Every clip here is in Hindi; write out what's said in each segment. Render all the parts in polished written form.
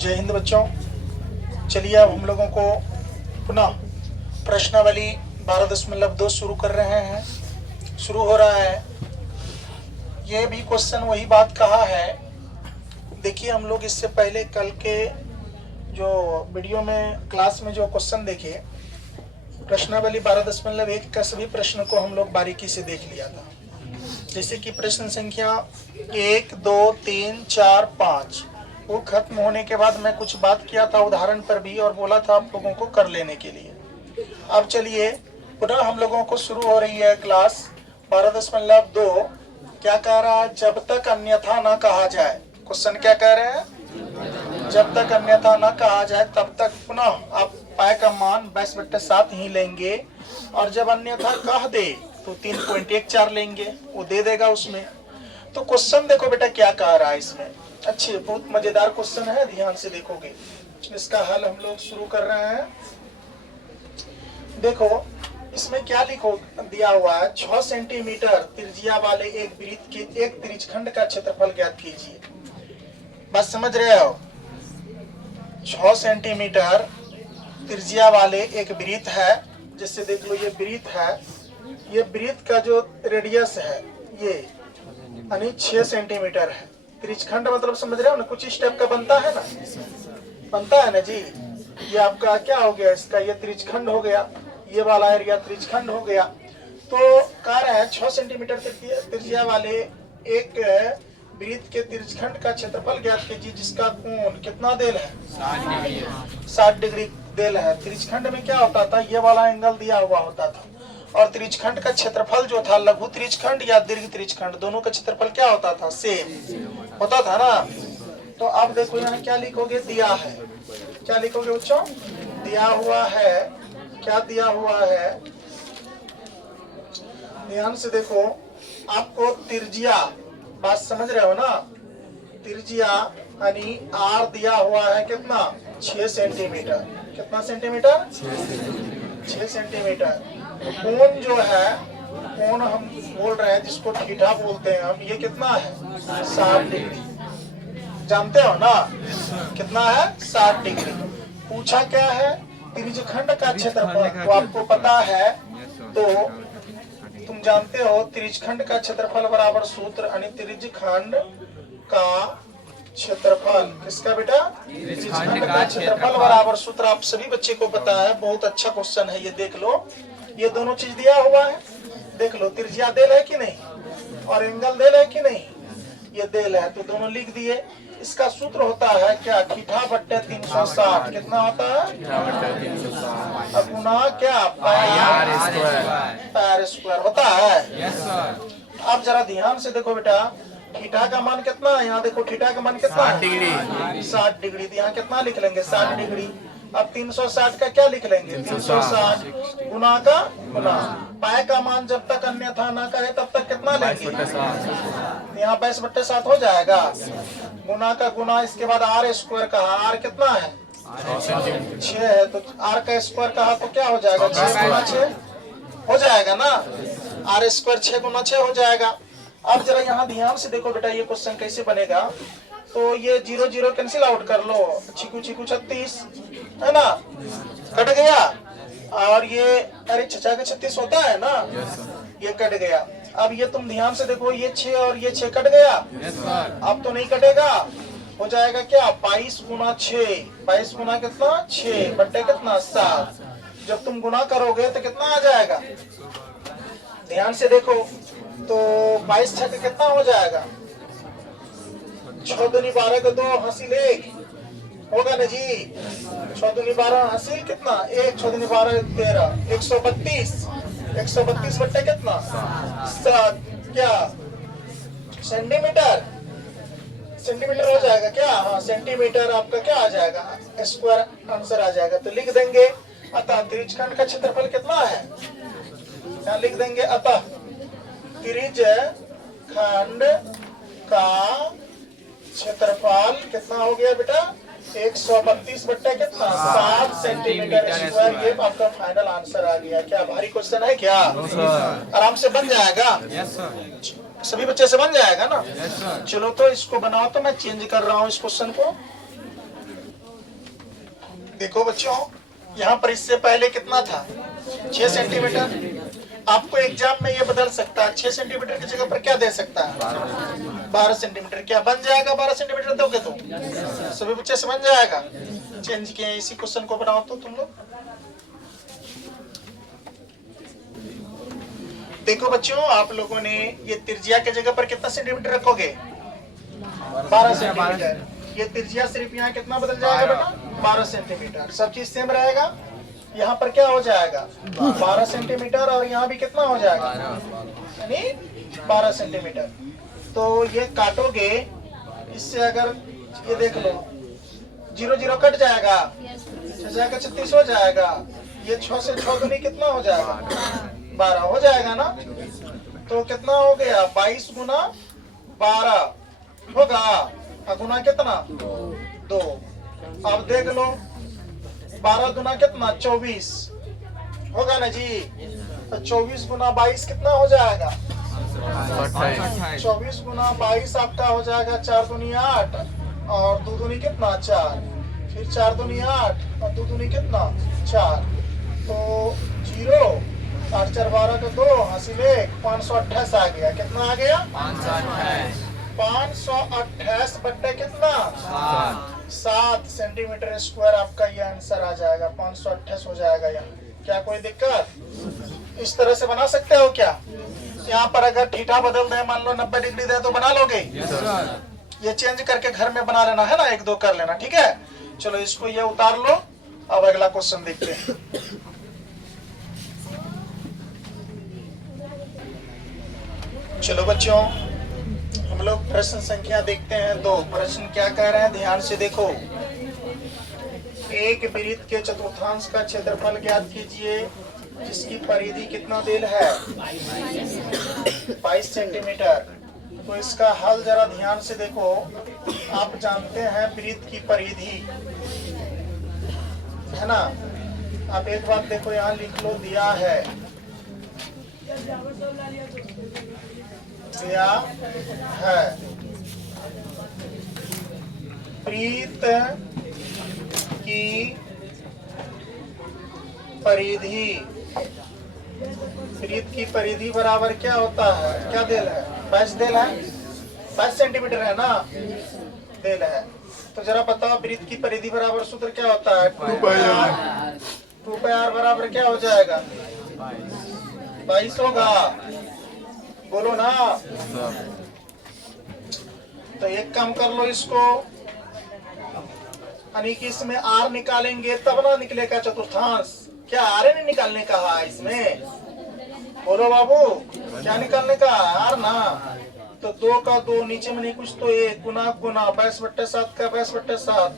जय हिंद बच्चों। चलिए अब हम लोगों को पुनः प्रश्नावली 12.2 शुरू कर रहे हैं। शुरू हो रहा है। ये भी क्वेश्चन वही बात कहा है। देखिए हम लोग इससे पहले कल के जो वीडियो में क्लास में जो क्वेश्चन देखे, प्रश्नावली 12.1 का सभी प्रश्न को हम लोग बारीकी से देख लिया था। जैसे कि प्रश्न संख्या 1, 2, 3, 4, 5 वो खत्म होने के बाद मैं कुछ बात किया था उदाहरण पर भी और बोला था आप लोगों को कर लेने के लिए। अब चलिए पुनः हम लोगों को शुरू हो रही है क्लास 12.2। क्या कह रहा है? जब तक अन्यथा न कहा जाए। क्वेश्चन क्या कह रहे हैं? जब तक अन्यथा न कहा जाए तब तक पुनः आप पाई का मान 22/7 ही लेंगे और जब अन्यथा कह दे तो 3.14 लेंगे, वो दे देगा उसमें। तो क्वेश्चन देखो बेटा क्या कह रहा है इसमें। अच्छे बहुत मजेदार क्वेश्चन है, ध्यान से देखोगे। इसका हल हम लोग शुरू कर रहे हैं। देखो इसमें क्या लिखो दिया हुआ है, 6 सेंटीमीटर त्रिज्या वाले एक वृत्त के एक त्रिज्यखंड का क्षेत्रफल ज्ञात कीजिए। बस समझ रहे हो? 6 सेंटीमीटर त्रिज्या वाले एक वृत्त है। जैसे देख लो ये वृत्त है, ये वृत्त का जो रेडियस है ये यानी 6 सेंटीमीटर है। त्रिज्यखंड मतलब समझ रहे हो ना, कुछ इस टाइप का बनता है ना, बनता है ना जी। ये आपका क्या हो गया, इसका ये त्रिज्यखंड हो गया, ये वाला एरिया त्रिज्यखंड हो गया। तो कह रहा है 6 सेंटीमीटर त्रिज्या वाले एक वृत्त के त्रिज्यखंड का क्षेत्रफल ज्ञात कीजिए जिसका कोण कितना देल है? 60 डिग्री देल है। त्रिज्यखंड में क्या होता था, ये वाला एंगल दिया हुआ होता था और त्रिज्यखंड का क्षेत्रफल जो था, लघु त्रिज्यखंड या दीर्घ त्रिज्यखंड, दोनों का क्षेत्रफल क्या होता था? सेम होता था ना। तो अब देखो यहाँ क्या लिखोगे, दिया है। क्या लिखोगे बच्चों? दिया हुआ है। क्या दिया हुआ है? ध्यान से देखो, आपको त्रिज्या, बात समझ रहे हो ना, त्रिज्या यानी आर दिया हुआ है कितना? 6 सेंटीमीटर। कितना सेंटीमीटर? 6 सेंटीमीटर। कोण जो है, कोण हम बोल रहे हैं जिसको थीटा बोलते हैं हम, ये कितना है? 60 डिग्री। जानते हो ना कितना है? 60 डिग्री। पूछा क्या है? त्रिज्यखंड का क्षेत्रफल। तो आपको पता है, तो तुम जानते हो त्रिज्यखंड का क्षेत्रफल बराबर सूत्र यानी त्रिज्यखंड का क्षेत्रफल। किसका बेटा? त्रिज्यखंड का क्षेत्रफल बराबर सूत्र आप सभी बच्चे को पता है। बहुत अच्छा क्वेश्चन है ये, देख लो। ये दोनों चीज दिया हुआ है, देख लो। त्रिज्या देल है कि नहीं और एंगल देल है कि नहीं? ये देल है तो दोनों लिख दिए। इसका सूत्र होता है क्या? थीटा बट्टे 360। कितना होता है? गुना क्या? पाई स्क्वायर होता है। अब जरा ध्यान से देखो बेटा, थीटा का मान कितना है? यहाँ देखो थीटा का मान कितना है? 60 डिग्री। तो यहाँ कितना लिख लेंगे? 60 डिग्री। अब 360 का क्या लिख लेंगे? 360 गुना का गुना। पाई का मान जब तक अन्यथा ना कहे तब तक कितना लेंगे? यहाँ 22/7 हो जाएगा। गुना का गुना, इसके बाद आर स्क्वायर कहा। आर कितना है? 6 है, तो आर का स्क्वायर कहा तो क्या हो जाएगा? 6 गुना 6 हो जाएगा ना। आर स्क्वायर 6 गुना 6 हो जाएगा। अब जरा यहाँ ध्यान से देखो बेटा, ये क्वेश्चन कैसे बनेगा। तो ये 0 0 कैंसिल आउट कर लो, छिकू छिकू 36 है ना, कट गया। और ये अरे 6 का 36 होता है ना, ये कट गया। अब ये तुम ध्यान से देखो, ये 6 और ये 6 कट गया। अब तो नहीं कटेगा, हो जाएगा क्या? 22 गुना 6। 22 गुना कितना? 6 बट्टे कितना? 7। जब तुम गुना करोगे तो कितना आ जाएगा? ध्यान से देखो, तो 22 6 कितना हो जाएगा? 6 दूनी 12 का 2 हासिल 1 होगा ना जी। 6 दूनी 12 हासिल कितना? 1। 6 दूनी 12 13, 132। 132 बट्टे कितना? 7। क्या सेंटीमीटर? सेंटीमीटर हो जाएगा क्या? हाँ, सेंटीमीटर आपका क्या आ जाएगा? स्क्वायर आंसर आ जाएगा। तो लिख देंगे अतः त्रिज्यखंड का क्षेत्रफल कितना है? यहाँ लिख देंगे अतः त्रिज्यखंड का क्षेत्रफल कितना हो गया बेटा? 132 बट्टे कितना? 7 सेंटीमीटर स्क्वायर। ये आपका फाइनल आंसर आ गया। क्या भारी क्वेश्चन है क्या? आराम से बन जाएगा। सभी बच्चे से बन जाएगा ना। चलो तो इसको बनाओ। तो मैं चेंज कर रहा हूँ इस क्वेश्चन को। देखो बच्चों, यहाँ पर इससे पहले कितना था? 6 सेंटीमीटर। आपको एग्जाम में ये बदल सकता है, 6 सेंटीमीटर की जगह पर क्या दे सकता है? 12 सेंटीमीटर। क्या बन जाएगा? 12 सेंटीमीटर दोगे तो सभी बच्चे से बन जाएगा। चेंज किए इसी क्वेश्चन को बनाओ तो तुम लोग। देखो बच्चों, आप लोगों ने ये त्रिज्या की जगह पर कितना सेंटीमीटर रखोगे? 12 सेंटीमीटर। ये त्रिज्या सिर्फ यहाँ कितना बदल जाएगा बेटा? 12 सेंटीमीटर। सब चीज सेम रहेगा। यहाँ पर क्या हो जाएगा? 12 सेंटीमीटर। और यहाँ भी कितना हो जाएगा? यानी 12 सेंटीमीटर। तो ये काटोगे, इससे अगर ये देख लो, 0 0 कट जाएगा, 6 जाएगा 36 हो जाएगा। ये 6 से 6 दूनी कितना हो जाएगा? 12 हो जाएगा ना। तो कितना हो गया? 22 गुना 12 होगा। गुना कितना? 2। अब देख लो, 12 गुना कितना? 24 होगा ना जी। तो 24 गुना 22 कितना हो जाएगा? 24 गुना 22 आपका हो जाएगा 4 दूनी 8 और 2 दूनी कितना? 4। फिर 4 दूनी 8 और 2 दूनी कितना? 4। तो 0 8 4 12 का 2 हासिल 1 528 आ गया। कितना आ गया? 528 बट्टे कितना? 7 सेंटीमीटर स्क्वायर आपका ये आंसर आ जाएगा। 528 हो जाएगा यहाँ। क्या कोई दिक्कत? इस तरह से बना सकते हो क्या? यहाँ पर अगर थीटा बदल दे, मान लो 90 डिग्री दे, तो बना लोगे? ये चेंज करके घर में बना लेना है ना, 1 2 कर लेना, ठीक है। चलो इसको ये उतार लो। अब अगला क्वेश्चन देखते हैं। चलो बच्चों, हम लोग प्रश्न संख्या देखते हैं 2। प्रश्न क्या कह रहे हैं, ध्यान से देखो। एक वृत्त के चतुर्थांश का क्षेत्रफल ज्ञात कीजिए जिसकी परिधि कितना देल है? 22 सेंटीमीटर। तो इसका हल जरा ध्यान से देखो। आप जानते हैं वृत्त की परिधि है ना। आप एक बात देखो, यहाँ लिख लो, दिया है, दिया है वृत्त की परिधि। वृत्त की परिधि बराबर क्या होता है? क्या देल है? 22 देल है, 22 सेंटीमीटर है ना, देल है। तो जरा बताओ, वृत्त की परिधि बराबर सूत्र क्या होता है? 2 पाई r बराबर क्या हो जाएगा? 22 होगा। बोलो ना। तो एक काम कर लो इसको, यानी कि इसमें r निकालेंगे तब ना निकलेगा चतुर्थांश। क्या r नहीं निकालने का है इसमें? बोलो बाबू, क्या निकालने का? r ना। तो 2 का 2 नीचे में नहीं कुछ, तो 1 गुना गुना 22/7 का 22/7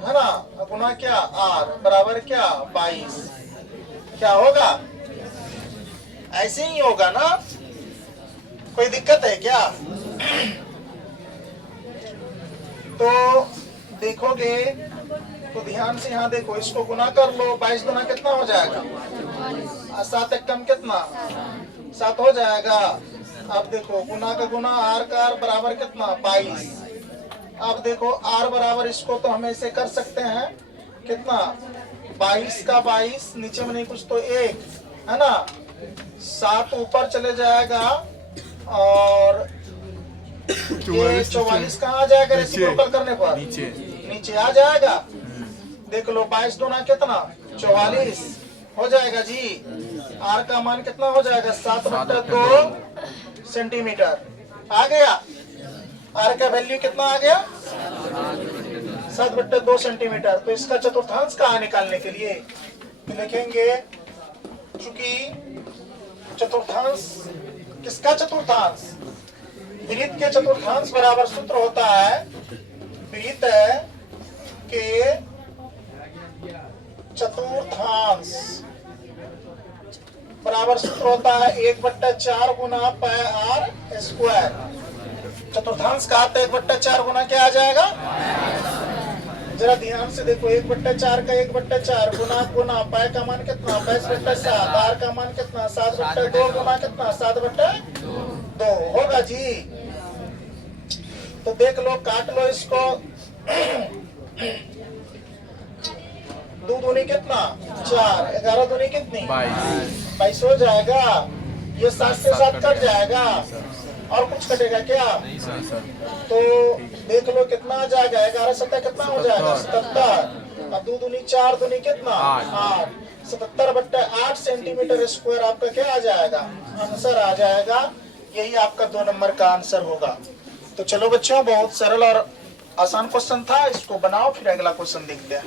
है ना, गुना क्या? r बराबर क्या? 22। क्या होगा? ऐसे ही होगा ना। कोई दिक्कत है क्या? तो देखोगे तो ध्यान से यहाँ देखो, इसको गुना कर लो। 22 गुना कितना हो जाएगा? 7 एक कम कितना? 7 हो जाएगा। अब देखो, गुना का गुना, r का r बराबर कितना? 22। अब देखो r बराबर, इसको तो हम ऐसे कर सकते हैं, कितना? 22 का 22 नीचे में नहीं कुछ, तो 1 है ना। 7 ऊपर चले जाएगा और ये 44 कहाँ आ जाएगा? रेसिप्रोकल करने पर नीचे आ जाएगा। देख लो, 22 दूना कितना? 44 हो जाएगा जी। r का मान कितना हो जाएगा? 7/2 सेंटीमीटर आ गया। r का वैल्यू कितना आ गया? 7/2 सेंटीमीटर। तो इसका चतुर्थांश कहाँ निकालने के लिए लिखेंगे, चूंकि चतुर्थांश, किसका चतुर्थांश? वृत्त के चतुर्थांश बराबर सूत्र होता है, वृत्त के चतुर्थांश बराबर सूत्र होता है 1/4 गुना पाई r स्क्वायर। चतुर्थांश का आता है 1/4 गुना क्या आ जाएगा? जरा ध्यान से देखो, 1/4 का 1/4 गुना गुना पाई का मान कितना? 22/7। r का मान कितना? 7/2 गुना कितना? 7/2 होगा जी। तो देख लो, काट लो इसको। दूनी कितना 4, 11 दूनी कितनी 22 हो जाएगा। ये 7 से 7 कट जाएगा और कुछ कटेगा क्या? तो देख लो कितना आ जाएगा, 11 7 कितना हो जाएगा 77। अब 2 दूनी 4 दूनी कितना 8, 77/8 सेंटीमीटर स्क्वायर आपका क्या आ जाएगा? आंसर आ जाएगा। यही आपका 2 नंबर का आंसर होगा। तो चलो बच्चों, बहुत सरल और आसान क्वेश्चन था, इसको बनाओ फिर अगला क्वेश्चन देखते हैं।